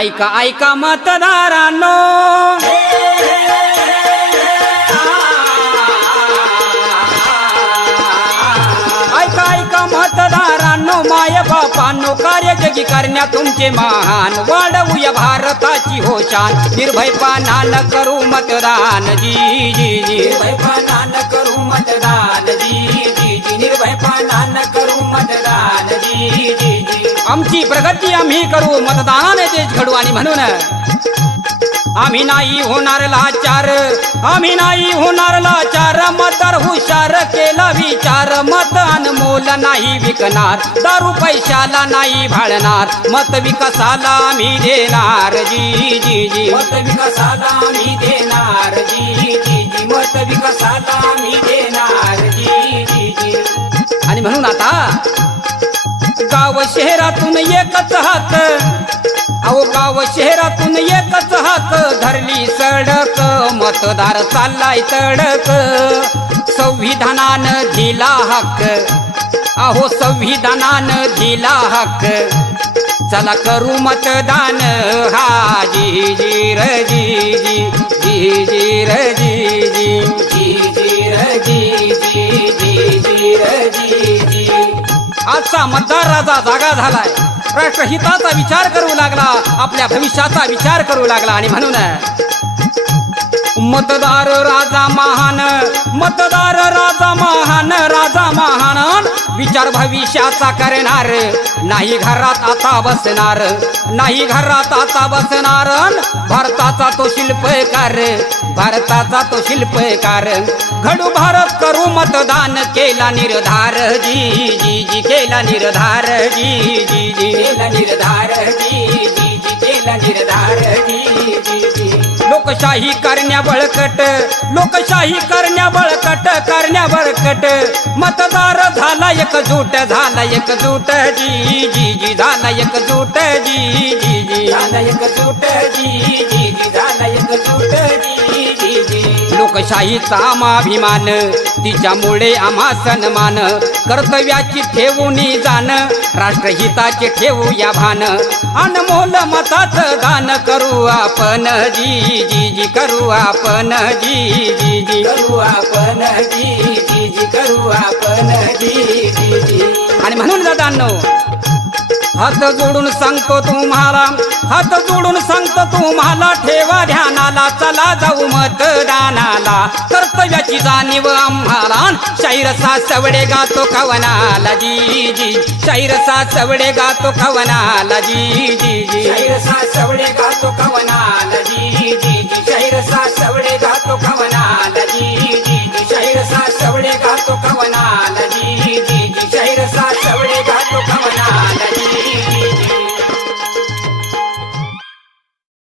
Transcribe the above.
ऐका ऐका मतदारांनो, ऐका ऐका मतदारांनो, माय बापांनो, कार्य जगी करण्या तुमचे महान, वाढवूया भारताची होशान, निर्भयपणान करू मतदान जी जी जी, निर्भयपणान करू मतदान जी जी जी, निर्भयपणान करू मतदान जी जी जी. आमची प्रगती आम्ही करू, मतदानाने देश घडू. आणि म्हणून आम्ही नाही होणार लाचार, आम्ही नाही होणार लाचार, मतदार हुशार केला विचार, मत अनमोल नाही विकणार, दारू पैशाला नाही भाळणार, मत विकासाला आम्ही देणार जी जी जी, मत विकासाला आम्ही देणार जी जी जी, मत विकासाला आम्ही देणार जी जी जी. आणि म्हणून आता गाव शहरातून एकच हात, अहो गाव शहरातून एकच हात, धरली सडक, मतदार चाललाय तडक, संविधानानं दिला हक्क, अहो संविधानानं दिला हक्क, चला करू मतदान हा जी जी र जी जी जी जी र जी जी जी जी र जी जी जी जी र जी जी. आजचा मतदार राजा जागा झालाय, राष्ट्रहिताचा विचार करू लागला, आपल्या भविष्याचा विचार करू लागला. आणि म्हणून मतदार राजा महान, मतदार राजा महान, राजा महान, विचार भविष्याचा करणार, नाही घरात आता बसणार, नाही घरात आता बसणार, भारताचा तो शिल्पकार, भारताचा तो शिल्पकार, घडू भारत करू मतदान, केला निर्धार जी जी जी, केला निर्धार जी जी जी, केला निर्धार जी जी जी, केला निर्धार जी जी जी. लोकशाही करण्या बळकट, लोकशाही करण्या बळकट, करण्या बळकट, मतदार झाला एकजूट, झाला एकजूट जी जी जी, झाला एकजूट जी जी जी, झाला एकजूट जी जी जी, झाला एकजूट जी जी जी. लोकशाहीचा आम्हाभिमान, तिच्यामुळे आम्हा सन्मान, कर्तव्याची ठेवून जाण, राष्ट्रहिताचे ठेवूया भान, अनमोल मताचं दान करू आपण जी जी जी, करू आपण जी जी जी, करू आपण जी जी जी, करू आपण जी जी जी. आणि म्हणून दादांनो, हात जोडून सांगतो तुम्हाला, हात जोडून सांगतो तुम्हाला, ठेवा ध्यानाला, चला जाऊ मतदानाला, कर्तव्याची जाणीव आम्हाला, शाहीरसा सवडे गातो कवनाला जी जी, शाहीरसा सवडे गातो कवनाला जी जी जी, शाहीरसा सवडे गातो कवनाला जी जी